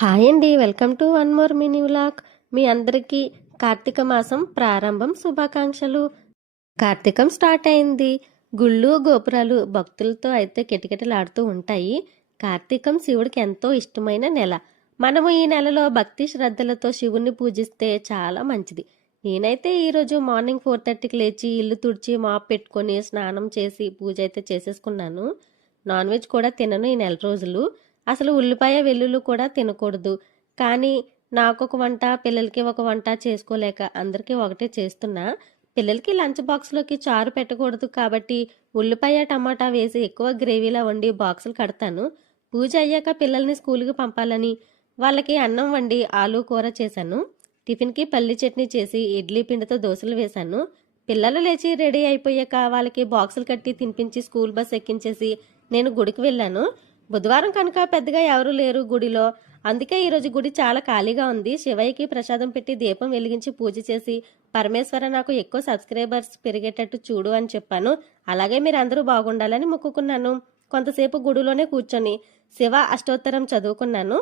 Hi అండి, welcome to one more mini vlog. మీ అందరికీ కార్తీక మాసం ప్రారంభం శుభాకాంక్షలు. కార్తీకం స్టార్ట్ అయింది. గుళ్ళు గోపురాలు భక్తులతో అయితే కిటకిటలాడుతూ ఉంటాయి. కార్తీకం శివుడికి ఎంతో ఇష్టమైన నెల. మనము ఈ నెలలో భక్తి శ్రద్ధలతో శివుణ్ణి పూజిస్తే చాలా మంచిది. నేనైతే ఈరోజు మార్నింగ్ 4:30కి లేచి ఇల్లు తుడిచి మాప్ పెట్టుకొని స్నానం చేసి పూజ అయితే చేసేసుకున్నాను. నాన్ వెజ్ కూడా తినను ఈ నెల రోజులు. అసలు ఉల్లిపాయ వెల్లుల్లి కూడా తినకూడదు. కానీ నాకొక వంట, పిల్లలకి ఒక వంట చేసుకోలేక అందరికీ ఒకటే చేస్తున్నా. పిల్లలకి లంచ్ బాక్స్లోకి చారు పెట్టకూడదు కాబట్టి ఉల్లిపాయ టమాటా వేసి ఎక్కువ గ్రేవీలా వండి బాక్సులు కడతాను. పూజ అయ్యాక పిల్లల్ని స్కూల్కి పంపాలని వాళ్ళకి అన్నం వండి ఆలు కూర చేశాను. టిఫిన్కి పల్లి చట్నీ చేసి ఇడ్లీ పిండితో దోశలు వేశాను. పిల్లలు లేచి రెడీ అయిపోయాక వాళ్ళకి బాక్సులు కట్టి తినిపించి స్కూల్ బస్ ఎక్కించేసి నేను గుడికి వెళ్ళాను. బుధవారం కనుక పెద్దగా ఎవరూ లేరు గుడిలో. అందుకే ఈరోజు గుడి చాలా ఖాళీగా ఉంది. శివయ్యకి ప్రసాదం పెట్టి దీపం వెలిగించి పూజ చేసి, పరమేశ్వర నాకు ఎక్కువ సబ్స్క్రైబర్స్ పెరిగేటట్టు చూడు అని చెప్పాను. అలాగే మీరు అందరూ బాగుండాలని మొక్కుకున్నాను. కొంతసేపు గుడిలోనే కూర్చొని శివ అష్టోత్తరం చదువుకున్నాను.